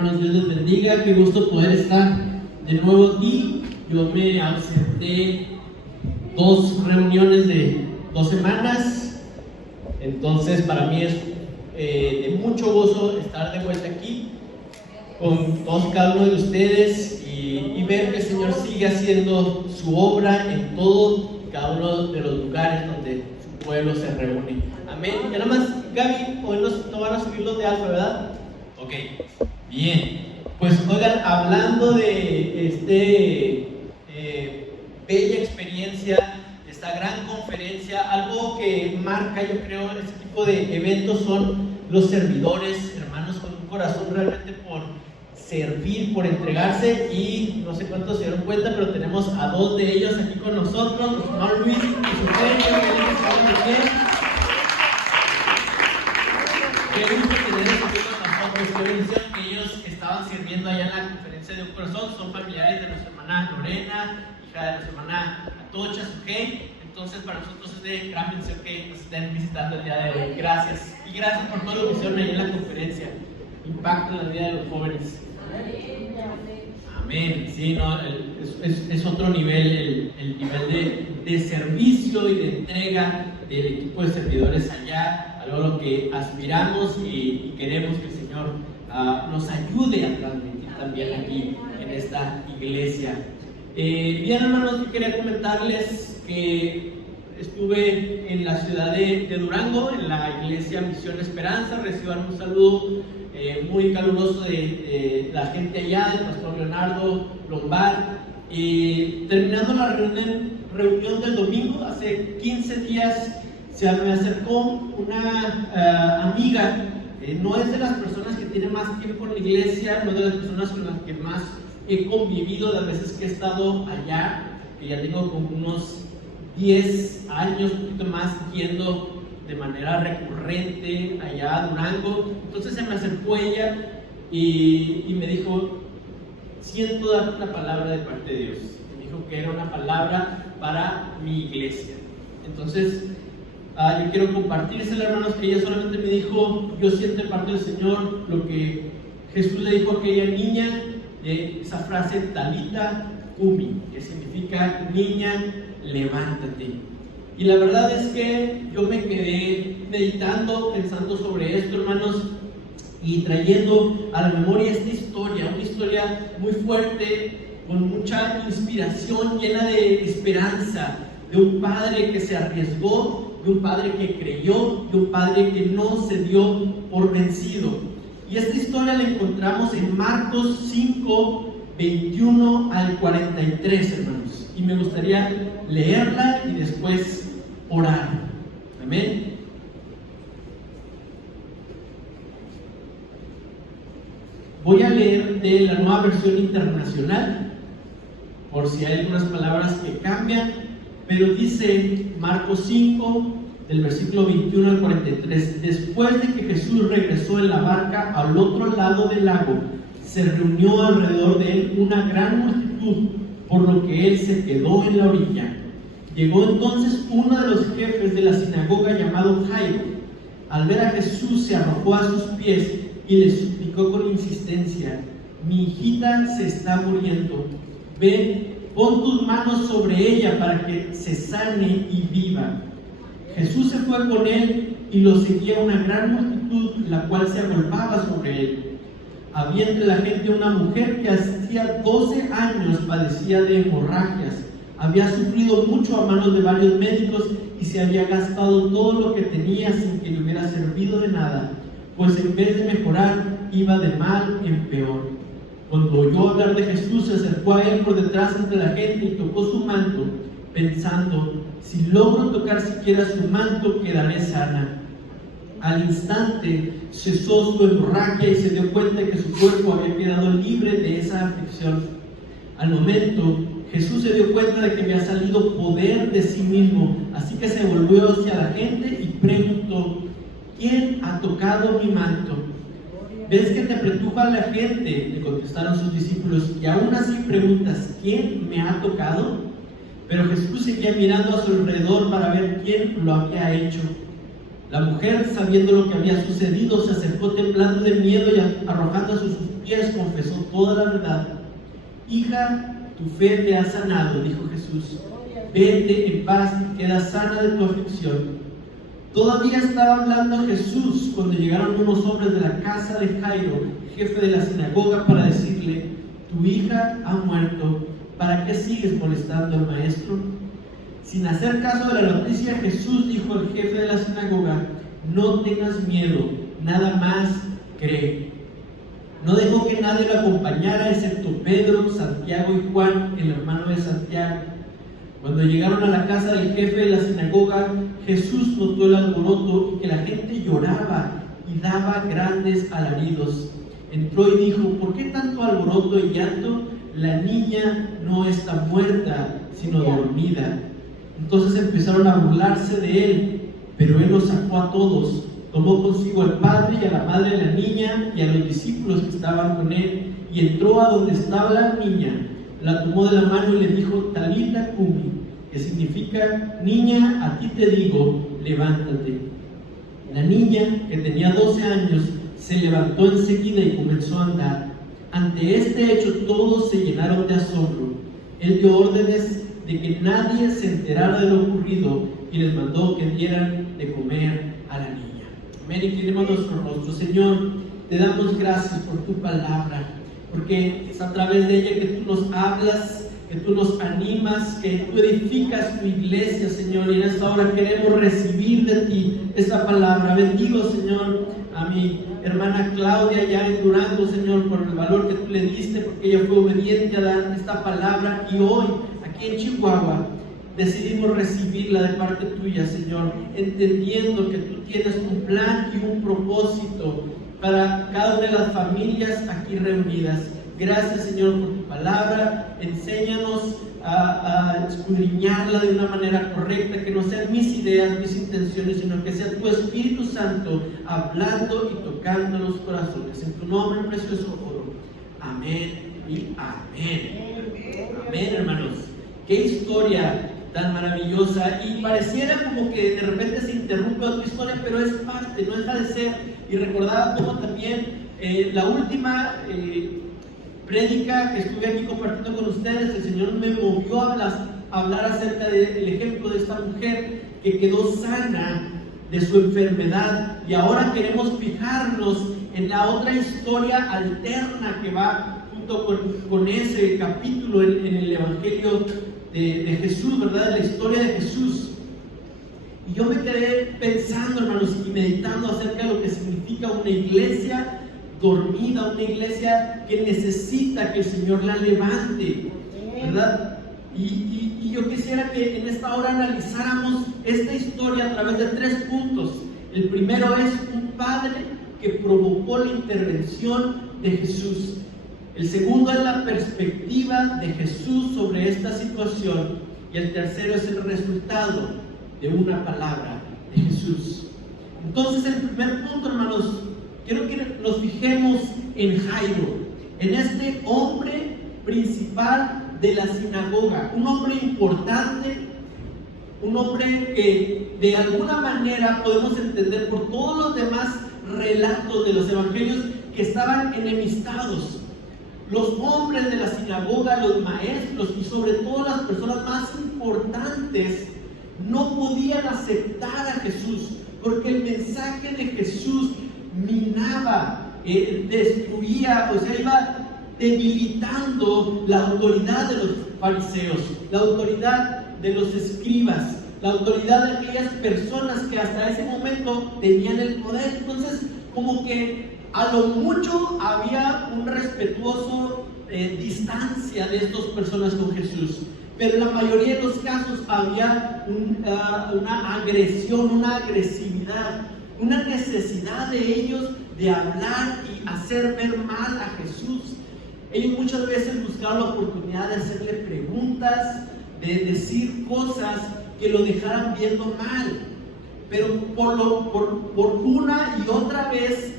hermanos, Dios les bendiga. Qué gusto poder estar de nuevo aquí. Yo me ausenté 2 reuniones de 2 semanas. Entonces, para mí es de mucho gozo estar de vuelta aquí con todos y cada uno de ustedes y ver que el Señor sigue haciendo su obra en todo y cada uno de los lugares donde su pueblo se reúne. Amén. Ya nada más, Gaby, hoy no van a subir los de Alfa, ¿verdad? Ok, bien. Pues oigan, hablando de bella experiencia, de esta gran conferencia, algo que marca, yo creo, este tipo de eventos son los servidores, hermanos, con un corazón realmente por servir, por entregarse, y no sé cuántos se dieron cuenta, pero tenemos a 2 de ellos aquí con nosotros, los hermanos Luis y su genio, qué gusto tenerlos aquí con nosotros. Qué bendición que ellos estaban sirviendo allá en la conferencia de un corazón, son familiares de nuestra hermana Lorena, hija de nuestra hermana Atocha, Sujei. Entonces para nosotros es de gran bendición que nos estén visitando el día de hoy. Gracias, y gracias por todo lo que hicieron ahí en la conferencia. Impacto en la vida de los jóvenes. Amén. Sí, no, es otro nivel, el nivel de servicio y de entrega del equipo de servidores allá, algo a lo que aspiramos y queremos que el Señor nos ayude a transmitir también aquí en esta iglesia. Bien, hermanos, quería comentarles que estuve en la ciudad de Durango, en la iglesia Misión Esperanza. Reciban un saludo muy caluroso de la gente allá, del pastor Leonardo Lombard. Y terminando la reunión del domingo, hace 15 días, se me acercó una amiga. No es de las personas que tiene más tiempo en la iglesia, no es de las personas con las que más he convivido las veces que he estado allá, que ya tengo como unos 10 años, un poquito más, yendo de manera recurrente allá a Durango. Entonces se me acercó ella y me dijo: siento darte una palabra de parte de Dios. Me dijo que era una palabra para mi iglesia. Entonces yo quiero compartírsela, hermanos, que ella solamente me dijo: yo siento de parte del Señor lo que Jesús le dijo a aquella niña, esa frase Talita Cumi, que significa niña, levántate. Y la verdad es que yo me quedé meditando, pensando sobre esto, hermanos, y trayendo a la memoria esta historia, una historia muy fuerte, con mucha inspiración, llena de esperanza, de un padre que se arriesgó, de un padre que creyó, de un padre que no se dio por vencido. Y esta historia la encontramos en Marcos 5, 21 al 43, hermanos. Y me gustaría leerla y después orar. Amén. Voy a leer de la Nueva Versión Internacional, por si hay algunas palabras que cambian, pero dice Marcos 5, del versículo 21 al 43: después de que Jesús regresó en la barca al otro lado del lago, se reunió alrededor de él una gran multitud, por lo que él se quedó en la orilla. Llegó entonces uno de los jefes de la sinagoga llamado Jairo. Al ver a Jesús, se arrojó a sus pies y le suplicó con insistencia: mi hijita se está muriendo. Ven, pon tus manos sobre ella para que se sane y viva. Jesús se fue con él y lo seguía una gran multitud, la cual se agolpaba sobre él. Había entre la gente una mujer que hacía 12 años padecía de hemorragias. Había sufrido mucho a manos de varios médicos y se había gastado todo lo que tenía sin que le hubiera servido de nada, pues en vez de mejorar, iba de mal en peor. Cuando oyó hablar de Jesús, se acercó a él por detrás entre la gente y tocó su manto, pensando: si logro tocar siquiera su manto, quedaré sana. Al instante cesó su hemorragia y se dio cuenta de que su cuerpo había quedado libre de esa aflicción. Al momento, Jesús se dio cuenta de que había salido poder de sí mismo, así que se volvió hacia la gente y preguntó: ¿quién ha tocado mi manto? ¿Ves que te apretuja la gente?, le contestaron sus discípulos, y aún así preguntas: ¿quién me ha tocado? Pero Jesús seguía mirando a su alrededor para ver quién lo había hecho. La mujer, sabiendo lo que había sucedido, se acercó temblando de miedo y arrojándose a sus pies, confesó toda la verdad. Hija, tu fe te ha sanado, dijo Jesús. Vete en paz y queda sana de tu aflicción. Todavía estaba hablando Jesús cuando llegaron unos hombres de la casa de Jairo, jefe de la sinagoga, para decirle: tu hija ha muerto, ¿para qué sigues molestando al maestro? Sin hacer caso de la noticia, Jesús dijo al jefe de la sinagoga: no tengas miedo, nada más cree. No dejó que nadie lo acompañara excepto Pedro, Santiago y Juan, el hermano de Santiago. Cuando llegaron a la casa del jefe de la sinagoga, Jesús notó el alboroto y que la gente lloraba y daba grandes alaridos. Entró y dijo: ¿por qué tanto alboroto y llanto? La niña no está muerta, sino dormida. Entonces empezaron a burlarse de él, pero él los sacó a todos. Tomó consigo al padre y a la madre de la niña y a los discípulos que estaban con él, y entró a donde estaba la niña. La tomó de la mano y le dijo: Talita cumi, que significa: niña, a ti te digo, levántate. La niña, que tenía 12 años, se levantó enseguida y comenzó a andar. Ante este hecho todos se llenaron de asombro. Él dio órdenes de que nadie se enterara de lo ocurrido y les mandó que dieran de comer a la niña. Amén. Inclinemos nuestro rostro. Señor, te damos gracias por tu palabra, porque es a través de ella que tú nos hablas, que tú nos animas, que tú edificas tu iglesia, Señor, y en esta hora queremos recibir de ti esta palabra. Bendigo, Señor, a mi hermana Claudia allá en Durango, Señor, por el valor que tú le diste, porque ella fue obediente a dar esta palabra, y hoy, aquí en Chihuahua, decidimos recibirla de parte tuya, Señor, entendiendo que tú tienes un plan y un propósito para cada una de las familias aquí reunidas. Gracias, Señor, por tu palabra. Enséñanos a escudriñarla de una manera correcta, que no sean mis ideas, mis intenciones, sino que sea tu Espíritu Santo hablando y tocando los corazones. En tu nombre precioso oro. Amén y amén. Amén, hermanos. Qué historia tan maravillosa, y pareciera como que de repente se interrumpe otra historia, pero es parte, no deja de ser. Y recordaba como también la última prédica que estuve aquí compartiendo con ustedes, el Señor me movió a hablar acerca del ejemplo de esta mujer que quedó sana de su enfermedad, y ahora queremos fijarnos en la otra historia alterna que va junto con ese capítulo en el Evangelio de Jesús, ¿verdad? La historia de Jesús. Y yo me quedé pensando, hermanos, y meditando acerca de lo que significa una iglesia dormida, una iglesia que necesita que el Señor la levante, ¿verdad? Y yo quisiera que en esta hora analizáramos esta historia a través de 3 puntos. El primero es un padre que provocó la intervención de Jesús. El segundo es la perspectiva de Jesús sobre esta situación. Y el tercero es el resultado de una palabra de Jesús. Entonces, el primer punto, hermanos, quiero que nos fijemos en Jairo, en este hombre principal de la sinagoga, un hombre importante, un hombre que de alguna manera podemos entender por todos los demás relatos de los evangelios que estaban enemistados. Los hombres de la sinagoga, los maestros y sobre todo las personas más importantes no podían aceptar a Jesús, porque el mensaje de Jesús minaba, destruía, o sea, iba debilitando la autoridad de los fariseos, la autoridad de los escribas, la autoridad de aquellas personas que hasta ese momento tenían el poder. Entonces, como que a lo mucho había un respetuoso distancia de estas personas con Jesús, pero en la mayoría de los casos había una agresión, una agresividad, una necesidad de ellos de hablar y hacer ver mal a Jesús. Ellos muchas veces buscaban la oportunidad de hacerle preguntas, de decir cosas que lo dejaran viendo mal, pero por una y otra vez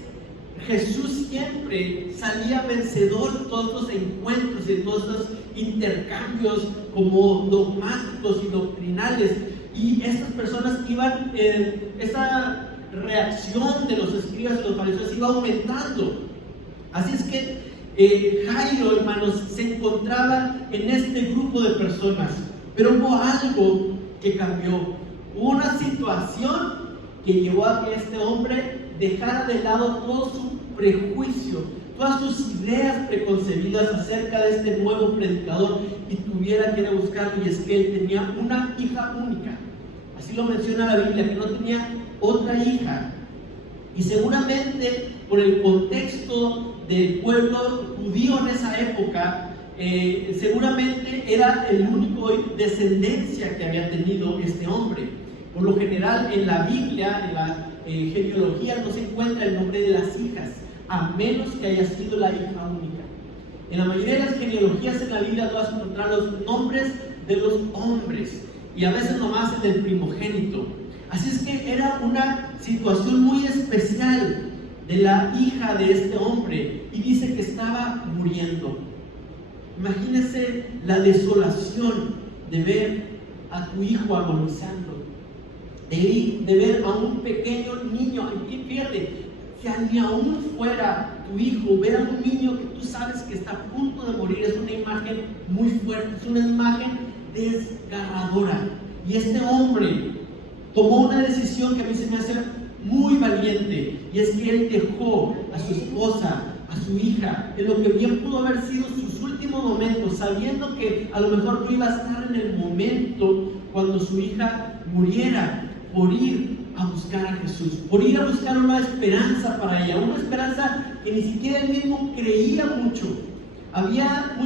Jesús siempre salía vencedor en todos estos encuentros y en todos estos intercambios como dogmáticos y doctrinales, y estas personas iban, esta reacción de los escribas y los fariseos iba aumentando. Así es que Jairo, hermanos, se encontraba en este grupo de personas, pero hubo algo que cambió. Hubo una situación que llevó a que este hombre dejara de lado todo su prejuicio, todas sus ideas preconcebidas acerca de este nuevo predicador y tuviera que ir a buscarlo. Y es que él tenía una hija única. Así lo menciona la Biblia, que no tenía otra hija. Y seguramente por el contexto del pueblo judío en esa época, seguramente era el único descendencia que había tenido este hombre. Por lo general en la Biblia, en la genealogía, no se encuentra el nombre de las hijas, a menos que haya sido la hija única. En la mayoría de las genealogías en la Biblia tú vas a encontrar los nombres de los hombres y a veces nomás en el primogénito. Así es que era una situación muy especial de la hija de este hombre, y dice que estaba muriendo. Imagínense la desolación de ver a tu hijo agonizando, de ver a un pequeño niño. Y fíjate, que ni aún fuera tu hijo, ver a un niño que tú sabes que está a punto de morir, es una imagen muy fuerte, es una imagen desgarradora. Y este hombre tomó una decisión que a mí se me hace muy valiente, y es que él dejó a su esposa, a su hija, en lo que bien pudo haber sido sus últimos momentos, sabiendo que a lo mejor no iba a estar en el momento cuando su hija muriera, por ir a buscar a Jesús, por ir a buscar una esperanza para ella, una esperanza que ni siquiera él mismo creía mucho. Había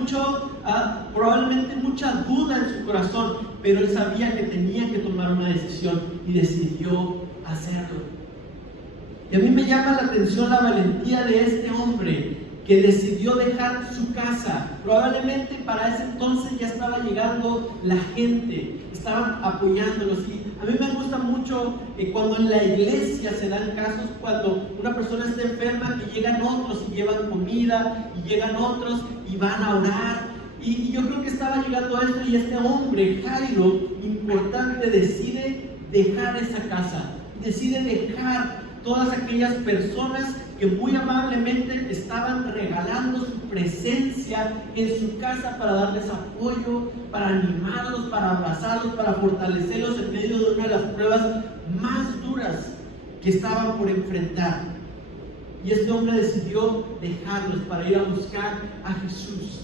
probablemente mucha duda en su corazón, pero él sabía que tenía que tomar una decisión y decidió hacerlo. Y a mí me llama la atención la valentía de este hombre que decidió dejar su casa. Probablemente para ese entonces ya estaba llegando la gente, estaban apoyándolos. Y a mí me gusta mucho cuando en la iglesia se dan casos, cuando una persona está enferma, que llegan otros y llevan comida, y llegan otros y van a orar. Y yo creo que estaba llegando esto, y este hombre, Jairo, importante, decide dejar esa casa, decide dejar todas aquellas personas que muy amablemente estaban regalando su presencia en su casa para darles apoyo, para animarlos, para abrazarlos, para fortalecerlos en medio de una de las pruebas más duras que estaban por enfrentar. Y este hombre decidió dejarlos para ir a buscar a Jesús.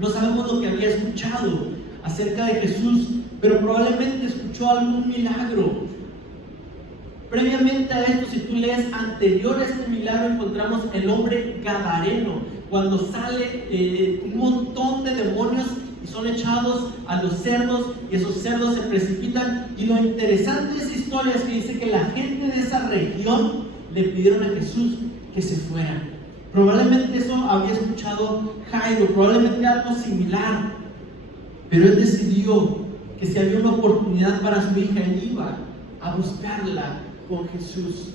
No sabemos lo que había escuchado acerca de Jesús, pero probablemente escuchó algún milagro. Previamente a esto, si tú lees anterior a este milagro, encontramos el hombre gadareno, cuando sale un montón de demonios y son echados a los cerdos, y esos cerdos se precipitan. Y lo interesante de esa historia es que dice que la gente de esa región le pidieron a Jesús que se fuera. Probablemente eso había escuchado Jairo, probablemente algo similar, pero él decidió que si había una oportunidad para su hija, él iba a buscarla con Jesús.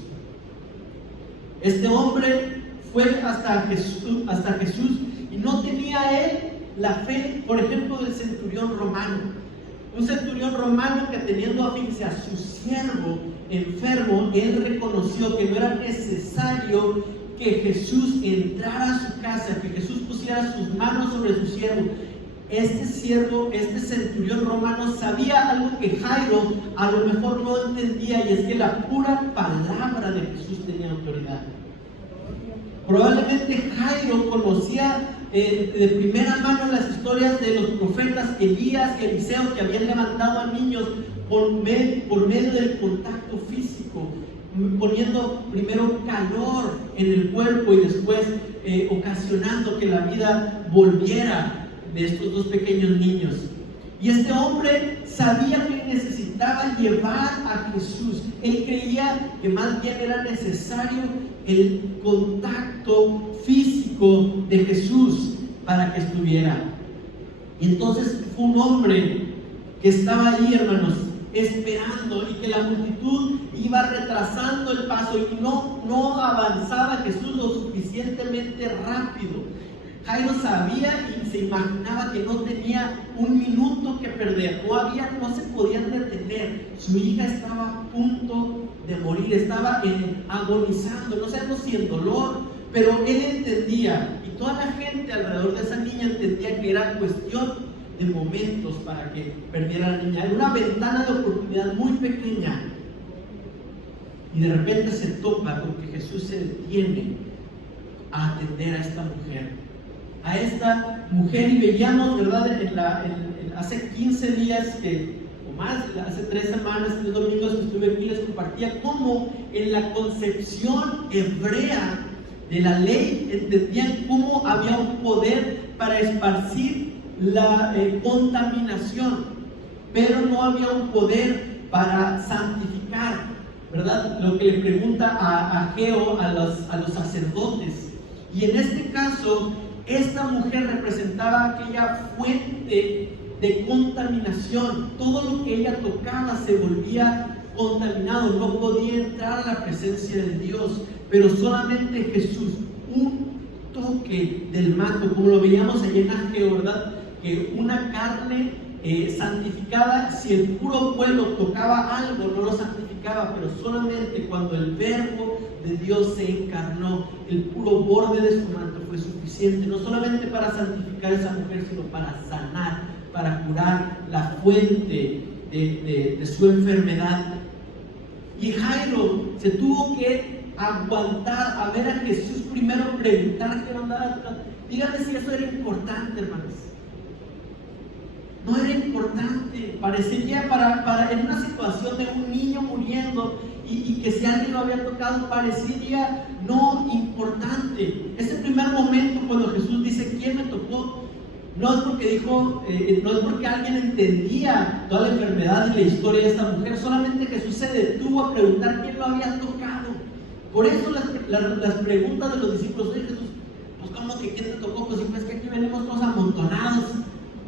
Este hombre fue hasta Jesús y no tenía él la fe, por ejemplo, del centurión romano. Un centurión romano que, teniendo a su siervo enfermo, él reconoció que no era necesario que Jesús entrara a su casa, que Jesús pusiera sus manos sobre su siervo. Este centurión romano sabía algo que Jairo a lo mejor no entendía, y es que la pura palabra de Jesús tenía autoridad. Probablemente Jairo conocía de primera mano las historias de los profetas Elías y Eliseo, que habían levantado a niños por medio del contacto físico, poniendo primero calor en el cuerpo y después ocasionando que la vida volviera de estos dos pequeños niños. Y este hombre sabía que necesitaba llevar a Jesús. Él creía que más bien era necesario el contacto físico de Jesús para que estuviera. Y entonces fue un hombre que estaba allí, hermanos, esperando, y que la multitud iba retrasando el paso y no avanzaba Jesús lo suficientemente rápido. Jairo sabía y se imaginaba que no tenía un minuto que perder, no se podían detener. Su hija estaba a punto de morir, estaba agonizando, no sabemos si en dolor, pero él entendía, y toda la gente alrededor de esa niña entendía que era cuestión de momentos para que perdiera a la niña. Era una ventana de oportunidad muy pequeña. Y de repente se topa con que Jesús se detiene a atender a esta mujer, y veíamos, ¿verdad? Hace 15 días o más, hace 3 semanas, 3 domingos que estuve aquí, les compartía cómo en la concepción hebrea de la ley entendían cómo había un poder para esparcir la contaminación, pero no había un poder para santificar, ¿verdad? Lo que le pregunta a Ageo a los sacerdotes. Y en este caso, esta mujer representaba aquella fuente de contaminación. Todo lo que ella tocaba se volvía contaminado, no podía entrar a la presencia de Dios. Pero solamente Jesús, un toque del manto, como lo veíamos allá en Ageo, ¿verdad? Que una carne santificada, si el puro pueblo tocaba algo, no lo santificaba, pero solamente cuando el Verbo de Dios se encarnó, el puro borde de su manto fue suficiente, no solamente para santificar a esa mujer, sino para sanar, para curar la fuente de su enfermedad. Y Jairo se tuvo que aguantar a ver a Jesús primero preguntar qué onda. Díganme si eso era importante, hermanos. No era importante. Parecería en una situación de un niño muriendo y que si alguien lo había tocado, parecería no importante. Ese primer momento cuando Jesús dice ¿quién me tocó? No es porque dijo, no es porque alguien entendía toda la enfermedad y la historia de esta mujer, solamente Jesús se detuvo a preguntar quién lo había tocado. Por eso las preguntas de los discípulos: oye Jesús, pues ¿cómo que quién te tocó? Pues es que aquí venimos todos amontonados.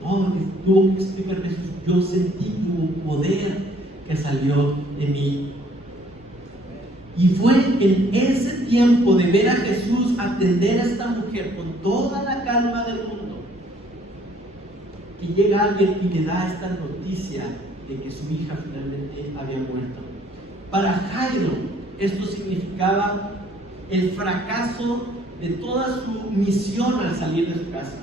No, tuvo que explicar Jesús: yo sentí que hubo poder que salió de mí. Y fue en ese tiempo de ver a Jesús atender a esta mujer con toda la calma del mundo, que llega alguien y le da esta noticia de que su hija finalmente había muerto. Para Jairo, esto significaba el fracaso de toda su misión al salir de su casa.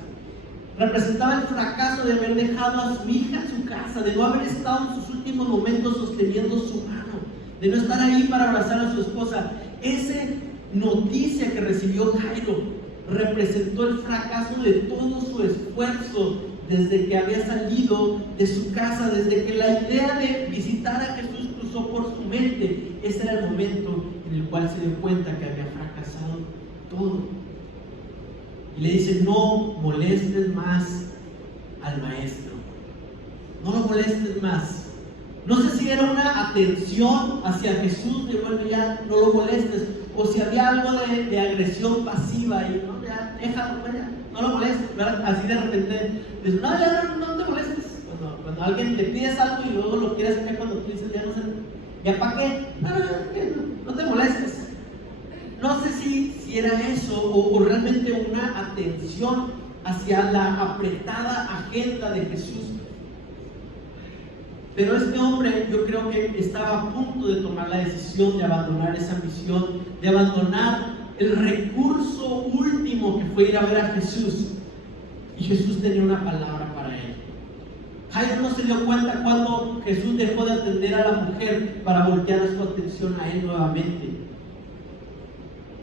Representaba el fracaso de haber dejado a su hija en su casa, de no haber estado en sus últimos momentos sosteniendo su mano, de no estar ahí para abrazar a su esposa. Esa noticia que recibió Jairo representó el fracaso de todo su esfuerzo desde que había salido de su casa, desde que la idea de visitar a Jesús cruzó por su mente. Ese era el momento en el cual se dio cuenta que había fracasado todo. Y le dice: no molestes más al maestro, no lo molestes más. No sé si era una atención hacia Jesús de bueno, ya no lo molestes, o si había algo de agresión pasiva y no, ya déjalo, ya, no lo molestes, ¿verdad? Así de repente dices: no, ya no te molestes. Cuando alguien te pides algo y luego lo quieres hacer, cuando tú dices: ya no sé, ¿ya para qué? No te molestes. No sé si era eso o realmente una atención hacia la apretada agenda de Jesús. Pero este hombre, yo creo que estaba a punto de tomar la decisión de abandonar esa misión, de abandonar el recurso último que fue ir a ver a Jesús. Y Jesús tenía una palabra para él. Jairo no se dio cuenta cuando Jesús dejó de atender a la mujer para voltear su atención a él nuevamente.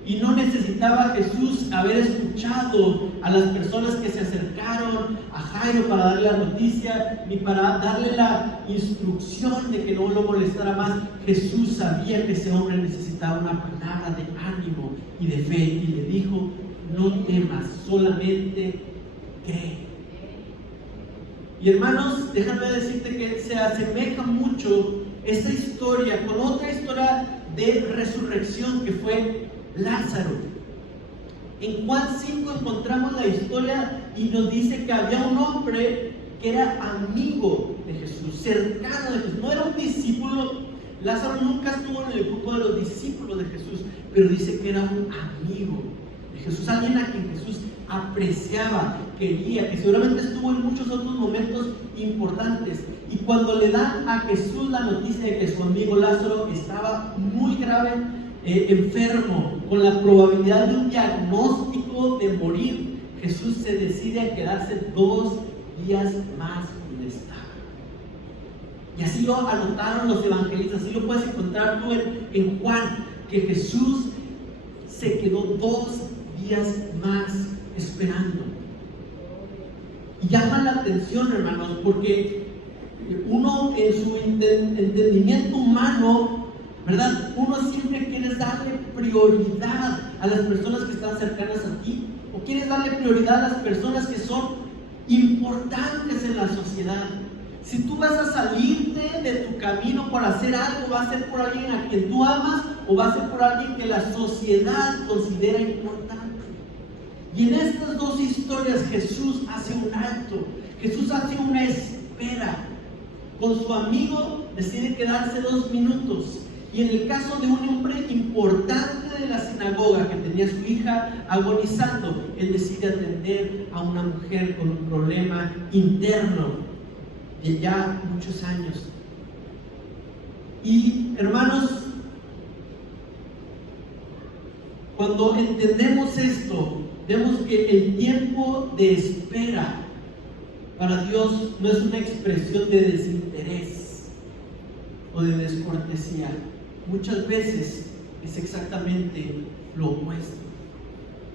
Y no necesitaba Jesús haber escuchado a las personas que se acercaron a Jairo para darle la noticia, ni para darle la instrucción de que no lo molestara más. Jesús sabía que ese hombre necesitaba una palabra de ánimo y de fe, y le dijo: no temas, solamente cree. Y hermanos, déjame decirte que se asemeja mucho esta historia con otra historia de resurrección que fue Lázaro. En Juan 5 encontramos la historia y nos dice que había un hombre que era amigo de Jesús, cercano de Jesús. No era un discípulo. Lázaro nunca estuvo en el grupo de los discípulos de Jesús, pero dice que era un amigo de Jesús, alguien a quien Jesús apreciaba, quería, que seguramente estuvo en muchos otros momentos importantes. Y cuando le dan a Jesús la noticia de que su amigo Lázaro estaba muy grave, enfermo, con la probabilidad de un diagnóstico de morir, Jesús se decide a quedarse 2 días más donde estaba. Y así lo anotaron los evangelistas, así lo puedes encontrar tú en Juan, que Jesús se quedó 2 días más esperando. Y llama la atención, hermanos, porque uno en su entendimiento humano, ¿verdad? Uno siempre quiere darle prioridad a las personas que están cercanas a ti, o quieres darle prioridad a las personas que son importantes en la sociedad. Si tú vas a salirte de tu camino por hacer algo, va a ser por alguien a quien tú amas o va a ser por alguien que la sociedad considera importante. Y en estas 2 historias Jesús hace un alto, Jesús hace una espera. Con su amigo decide quedarse 2 minutos. Y en el caso de un hombre importante de la sinagoga que tenía a su hija agonizando, él decide atender a una mujer con un problema interno de ya muchos años. Y hermanos, cuando entendemos esto, vemos que el tiempo de espera para Dios no es una expresión de desinterés o de descortesía. Muchas veces es exactamente lo opuesto.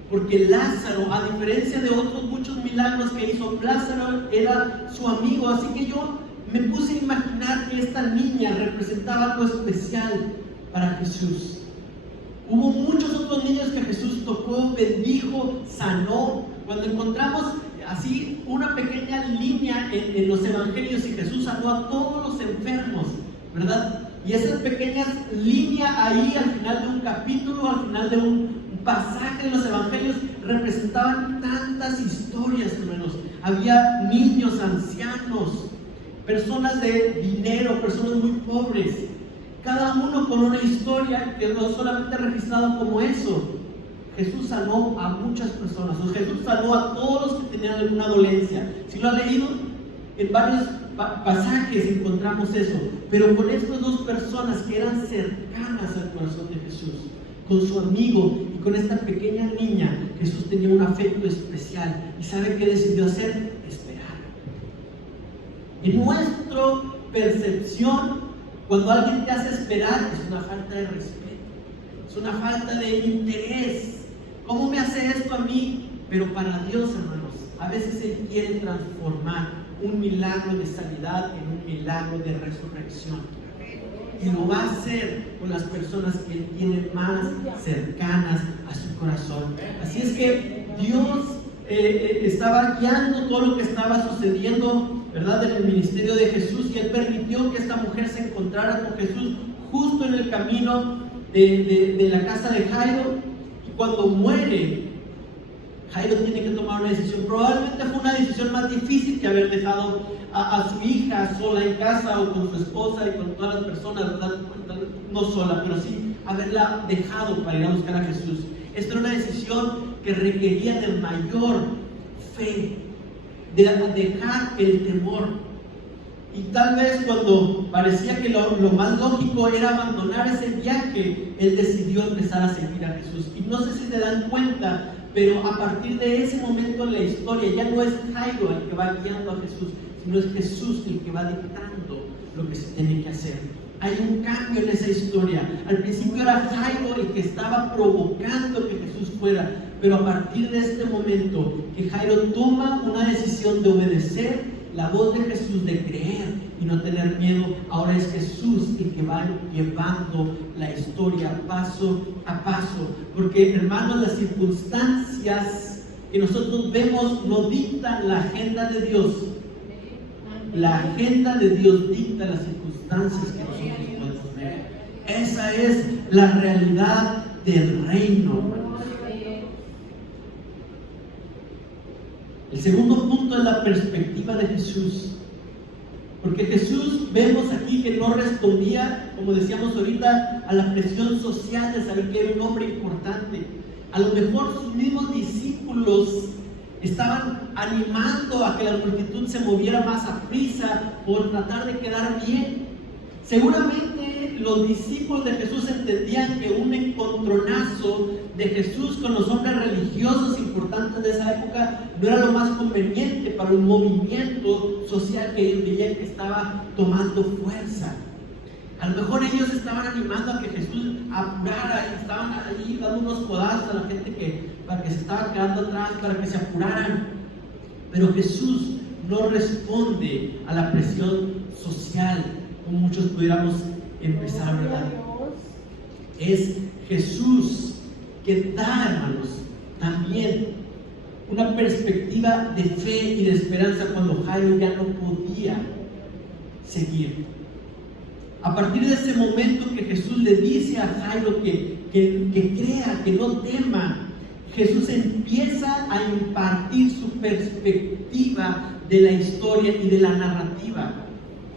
Porque Lázaro, a diferencia de otros muchos milagros que hizo, Lázaro era su amigo. Así que yo me puse a imaginar que esta niña representaba algo especial para Jesús. Hubo muchos otros niños que Jesús tocó, bendijo, sanó. Cuando encontramos así una pequeña línea en los evangelios, y Jesús sanó a todos los enfermos, ¿verdad? Y esas pequeñas líneas ahí al final de un capítulo, al final de un pasaje de los evangelios, representaban tantas historias, hermanos. Había niños, ancianos, personas de dinero, personas muy pobres, cada uno con una historia que no solamente registrado como eso. Jesús sanó a muchas personas, o Jesús sanó a todos los que tenían alguna dolencia. Si lo han leído, en varios pasajes encontramos eso, pero con estas 2 personas que eran cercanas al corazón de Jesús, con su amigo y con esta pequeña niña, Jesús tenía un afecto especial. ¿Y sabe qué decidió hacer? Esperar. En nuestra percepción, cuando alguien te hace esperar, es una falta de respeto, es una falta de interés. ¿Cómo me hace esto a mí? Pero para Dios, hermanos, a veces Él quiere transformar un milagro de sanidad en un milagro de resurrección. Y lo va a hacer con las personas que Él tiene más cercanas a su corazón. Así es que Dios estaba guiando todo lo que estaba sucediendo, ¿verdad?, en el ministerio de Jesús, y Él permitió que esta mujer se encontrara con Jesús justo en el camino de la casa de Jairo. Y cuando muere, Jairo tiene que tomar una decisión. Probablemente fue una decisión más difícil que haber dejado a su hija sola en casa, o con su esposa y con todas las personas, ¿verdad? No sola, pero sí haberla dejado para ir a buscar a Jesús. Esta era una decisión que requería de mayor fe, de dejar el temor. Y tal vez cuando parecía que lo más lógico era abandonar ese viaje, él decidió empezar a seguir a Jesús. Y no sé si se dan cuenta, pero a partir de ese momento en la historia ya no es Jairo el que va guiando a Jesús, sino es Jesús el que va dictando lo que se tiene que hacer. Hay un cambio en esa historia. Al principio era Jairo el que estaba provocando que Jesús fuera, pero a partir de este momento que Jairo toma una decisión de obedecer la voz de Jesús, de creer y no tener miedo, ahora es Jesús el que va llevando la historia paso a paso. Porque, hermanos, las circunstancias que nosotros vemos no dictan la agenda de Dios. La agenda de Dios dicta las circunstancias que nosotros podemos ver. Esa es la realidad del reino. El segundo punto es la perspectiva de Jesús. Porque Jesús, vemos aquí que no respondía, como decíamos ahorita, a la presión social de saber que era un hombre importante. A lo mejor sus mismos discípulos estaban animando a que la multitud se moviera más a prisa por tratar de quedar bien. Seguramente los discípulos de Jesús entendían que un encontronazo de Jesús con los hombres religiosos importantes de esa época no era lo más conveniente para un movimiento social que ellos veían que estaba tomando fuerza. A lo mejor ellos estaban animando a que Jesús apurara y estaban allí dando unos codazos a la gente para que se estaba quedando atrás, para que se apuraran. Pero Jesús no responde a la presión social, como muchos pudiéramos empezar, ¿verdad? Es Jesús que da, hermanos, también una perspectiva de fe y de esperanza cuando Jairo ya no podía seguir. A partir de ese momento que Jesús le dice a Jairo que crea, que no tema, Jesús empieza a impartir su perspectiva de la historia y de la narrativa,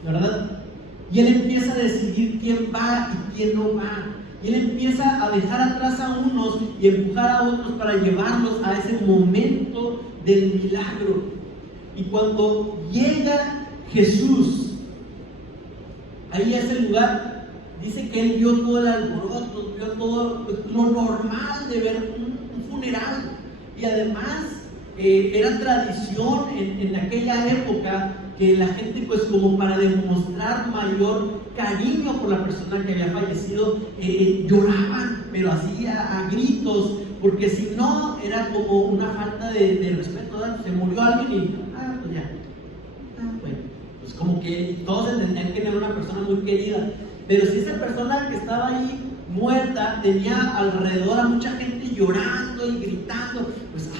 ¿verdad? Y él empieza a decidir quién va y quién no va. Y él empieza a dejar atrás a unos y empujar a otros para llevarlos a ese momento del milagro. Y cuando llega Jesús ahí a ese lugar, dice que él vio todo el alboroto, vio todo lo normal de ver un funeral. Y además era tradición en aquella época que la gente, pues como para demostrar mayor cariño por la persona que había fallecido, lloraban, pero así a gritos, porque si no era como una falta de respeto, ¿verdad? Se murió alguien y pues ya, bueno, pues como que todos entendían que era una persona muy querida, pero si esa persona que estaba ahí muerta tenía alrededor a mucha gente llorando y gritando, pues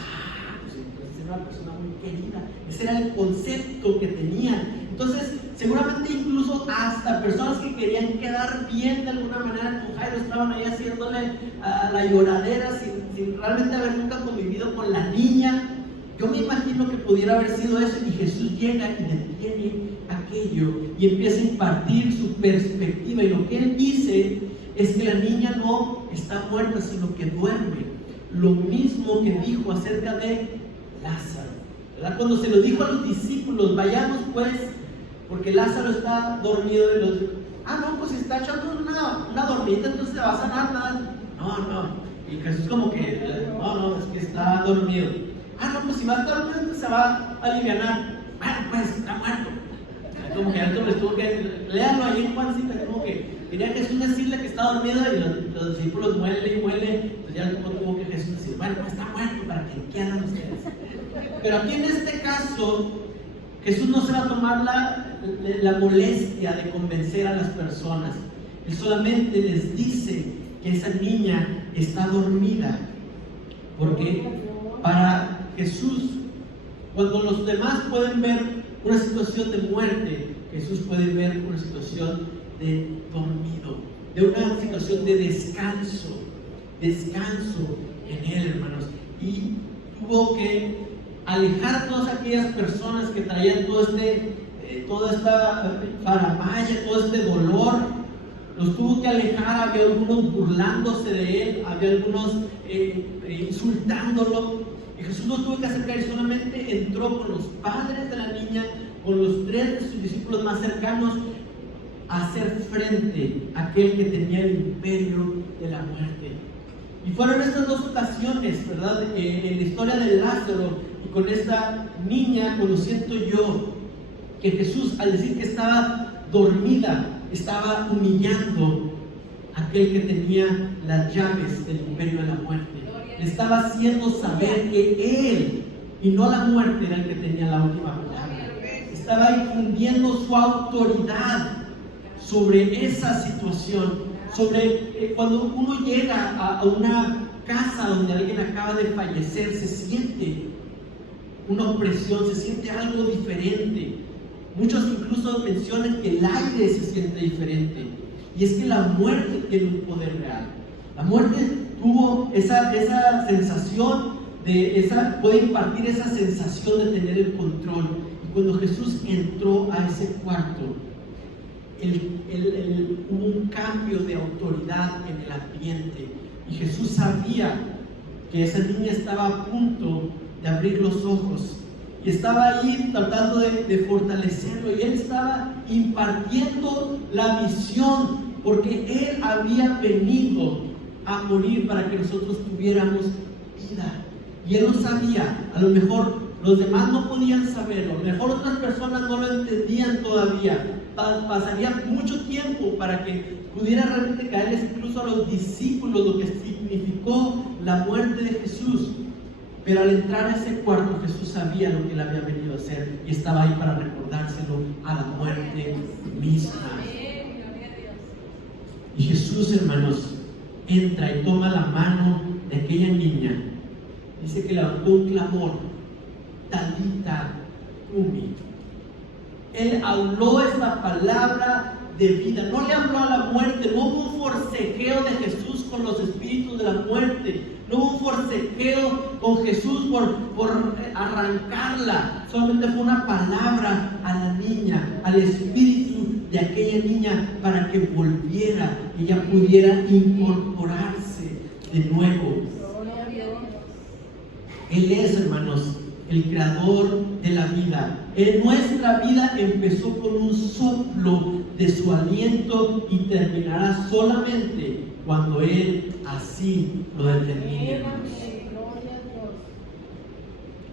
era una persona muy querida. Ese era el concepto que tenían. Entonces, seguramente incluso hasta personas que querían quedar bien de alguna manera con Jairo estaban ahí haciéndole a la lloradera sin realmente haber nunca convivido con la niña. Yo me imagino que pudiera haber sido eso, y Jesús llega y detiene aquello y empieza a impartir su perspectiva, y lo que él dice es que la niña no está muerta, sino que duerme. Lo mismo que dijo acerca de Lázaro, ¿verdad? Cuando se lo dijo a los discípulos, vayamos pues, porque Lázaro está dormido, y los no, pues si está echando una dormita, entonces se va a sanar, nada. No, y Jesús como que, no, es que está dormido. No, pues si va a estar dormido, entonces se va a alivianar. Bueno, pues está muerto. Como que alto les tuvo que, léanlo ahí en Juancita, como que quería Jesús decirle que está dormido, y los discípulos muelen y muelen. Entonces ya tuvo que Jesús decir, bueno, pues está muerto, para que quieran ustedes. Pero aquí en este caso, Jesús no se va a tomar la molestia de convencer a las personas. Él solamente les dice que esa niña está dormida. Porque para Jesús, cuando los demás pueden ver una situación de muerte, Jesús puede ver una situación de dormido, de una situación de descanso en Él, hermanos. Y tuvo que alejar a todas aquellas personas que traían toda esta faramaya, todo este dolor. Los tuvo que alejar. Había algunos burlándose de él, había algunos insultándolo, y Jesús no tuvo que acercar, y solamente entró con los padres de la niña, con los 3 de sus discípulos más cercanos, a hacer frente a aquel que tenía el imperio de la muerte. Y fueron estas 2 ocasiones, ¿verdad? En la historia de Lázaro y con esta niña, conociendo yo, que Jesús, al decir que estaba dormida, estaba humillando a aquel que tenía las llaves del imperio de la muerte. Le estaba haciendo saber que él, y no la muerte, era el que tenía la última palabra. Estaba infundiendo su autoridad sobre esa situación, sobre cuando uno llega a una casa donde alguien acaba de fallecer, se siente una opresión, se siente algo diferente. Muchos incluso mencionan que el aire se siente diferente, y es que la muerte tiene un poder real. La muerte tuvo esa sensación puede impartir esa sensación de tener el control. Y cuando Jesús entró a ese cuarto, hubo un cambio de autoridad en el ambiente, y Jesús sabía que esa niña estaba a punto de abrir los ojos. Y estaba ahí tratando de fortalecerlo, y él estaba impartiendo la visión, porque él había venido a morir para que nosotros tuviéramos vida. Y él lo sabía. A lo mejor los demás no podían saberlo, a lo mejor otras personas no lo entendían todavía. Pasaría mucho tiempo para que pudiera realmente caerles incluso a los discípulos lo que significó la muerte de Jesús. Pero al entrar a ese cuarto, Jesús sabía lo que él había venido a hacer, y estaba ahí para recordárselo a la muerte misma. Y Jesús, hermanos, entra y toma la mano de aquella niña. Dice que levantó un clamor: Talita cumi. Él habló esta palabra de vida. No le habló a la muerte. No hubo un forcejeo de Jesús con los espíritus de la muerte. No hubo un forcejeo con Jesús por arrancarla. Solamente fue una palabra a la niña, al espíritu de aquella niña, para que volviera y ella pudiera incorporarse de nuevo. Él es, hermanos, el creador de la vida. En nuestra vida empezó con un soplo de su aliento y terminará solamente cuando Él así lo determine.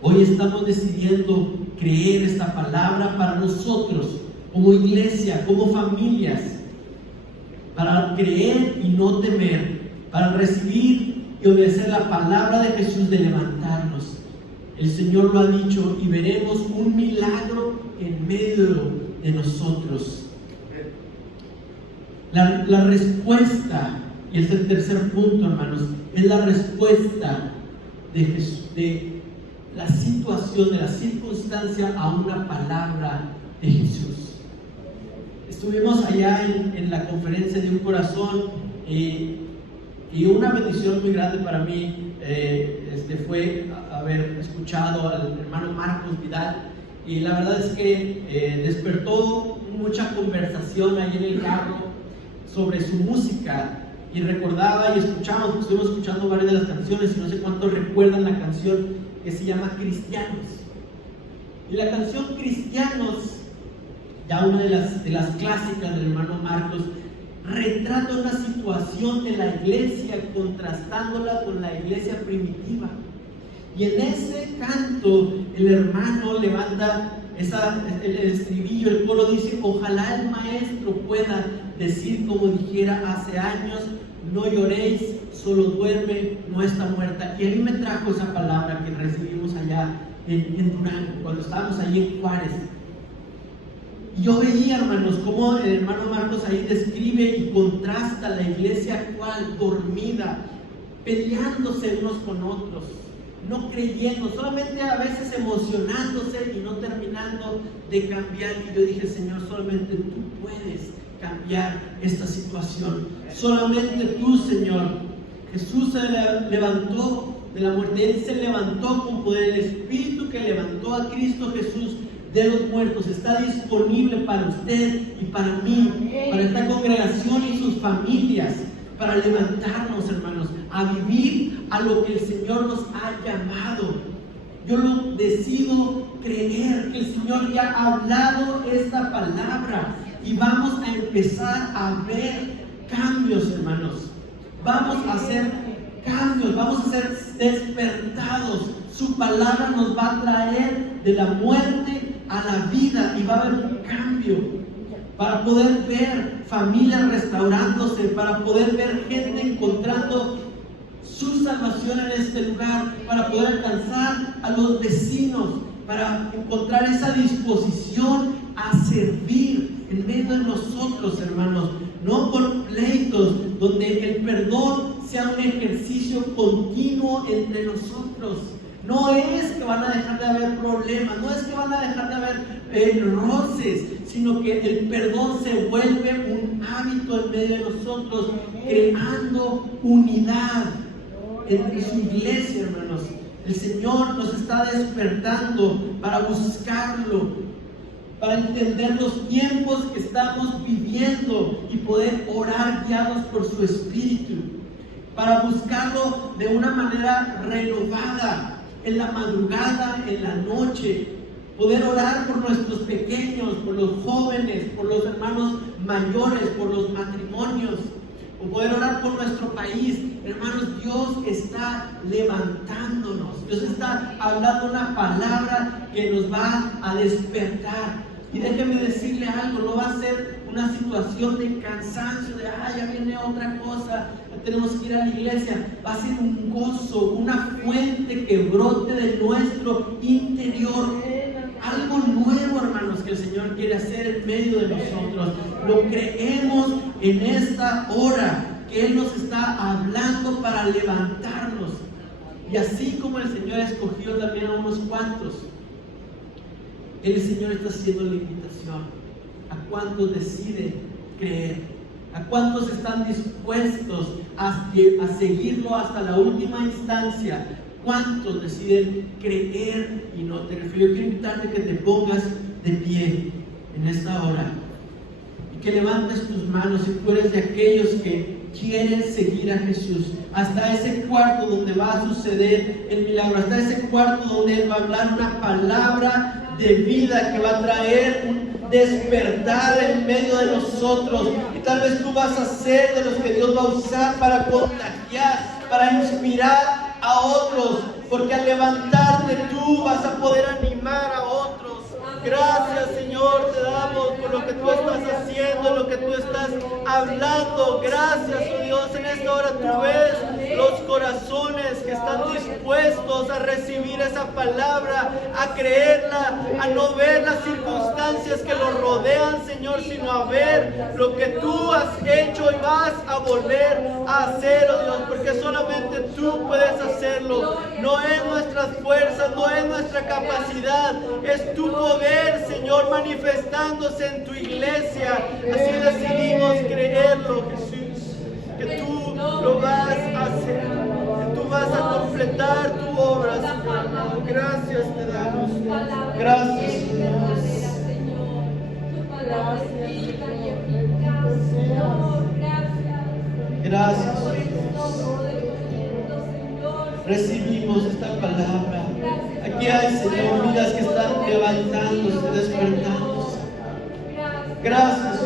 Hoy estamos decidiendo creer esta palabra para nosotros, como iglesia, como familias, para creer y no temer, para recibir y obedecer la palabra de Jesús de levantarnos. El Señor lo ha dicho, y veremos un milagro en medio de nosotros. La respuesta, y es el tercer punto, hermanos, es la respuesta de Jesús, de la situación, de la circunstancia a una palabra de Jesús. Estuvimos allá en la conferencia de Un Corazón, y una bendición muy grande para mí fue haber escuchado al hermano Marcos Vidal, y la verdad es que despertó mucha conversación ahí en el carro sobre su música, y recordaba y estuvimos escuchando varias de las canciones, y no sé cuántos recuerdan la canción que se llama Cristianos. Y la canción Cristianos, ya una de las clásicas del hermano Marcos, retrata una situación de la iglesia contrastándola con la iglesia primitiva. Y en ese canto el hermano levanta el estribillo, el coro dice: ojalá el maestro pueda decir como dijera hace años, no lloréis, solo duerme, no está muerta. Y a mí me trajo esa palabra que recibimos allá en Durango, cuando estábamos allí en Juárez. Y yo veía, hermanos, cómo el hermano Marcos ahí describe y contrasta la iglesia actual, dormida, peleándose unos con otros, no creyendo, solamente a veces emocionándose y no terminando de cambiar. Y yo dije: Señor, solamente tú puedes cambiar esta situación, solamente tú, Señor. Jesús se levantó de la muerte, Él se levantó con poder. El Espíritu que levantó a Cristo Jesús de los muertos está disponible para usted y para mí, para esta congregación y sus familias, para levantarnos, hermanos, a vivir a lo que el Señor nos ha llamado. Yo lo decido creer, que el Señor ya ha hablado esta palabra, y vamos a empezar a ver cambios, hermanos. Vamos a hacer cambios, vamos a ser despertados. Su palabra nos va a traer de la muerte a la vida, y va a haber un cambio para poder ver familias restaurándose, para poder ver gente encontrando su salvación en este lugar, para poder alcanzar a los vecinos, para encontrar esa disposición a servir en medio de nosotros, hermanos, no por pleitos, donde el perdón sea un ejercicio continuo entre nosotros. No es que van a dejar de haber problemas, no es que van a dejar de haber roces, sino que el perdón se vuelve un hábito en medio de nosotros, creando unidad entre su iglesia, hermanos. El Señor nos está despertando para buscarlo, para entender los tiempos que estamos viviendo y poder orar guiados por su Espíritu, para buscarlo de una manera renovada, en la madrugada, en la noche, poder orar por nuestros pequeños, por los jóvenes, por los hermanos mayores, por los matrimonios, o poder orar por nuestro país. Hermanos, Dios está levantándonos. Dios está hablando una palabra que nos va a despertar. Y déjeme decirle algo, no va a ser una situación de cansancio, de ya viene otra cosa, ya tenemos que ir a la iglesia. Va a ser un gozo, una fuente que brote de nuestro interior. Algo nuevo, hermanos, que el Señor quiere hacer en medio de nosotros. Lo creemos en esta hora, que Él nos está hablando para levantarnos. Y así como el Señor escogió también a unos cuantos, el Señor está haciendo la invitación a cuántos deciden creer, a cuántos están dispuestos a seguirlo hasta la última instancia, cuántos deciden creer y no tener fe. Yo quiero invitarte que te pongas de pie en esta hora y que levantes tus manos si tú eres de aquellos que quieren seguir a Jesús hasta ese cuarto donde va a suceder el milagro, hasta ese cuarto donde Él va a hablar una palabra de vida que va a traer un despertar en medio de nosotros. Y tal vez tú vas a ser de los que Dios va a usar para contagiar, para inspirar a otros, porque al levantarte tú vas a poder animar a otros. Gracias, Señor, te damos por lo que tú estás haciendo, lo que tú estás hablando. Gracias, oh Dios, en esta hora tú ves los corazones que están dispuestos a recibir esa palabra, a creerla, a no ver las circunstancias que los rodean, Señor, sino a ver lo que tú has hecho y vas a volver a hacer, oh Dios, porque solamente tú puedes hacerlo. No es nuestras fuerzas, no es nuestra capacidad, es tu poder, Señor, manifestándose en tu iglesia. Así decidimos creerlo, Jesús, que tú lo vas a hacer, que tú vas a completar tu obra, Señor. Gracias te damos. Gracias, Señor. Gracias. Recibimos esta palabra. Aquí hay, Señor, vidas que están levantándose, despertándose. Gracias.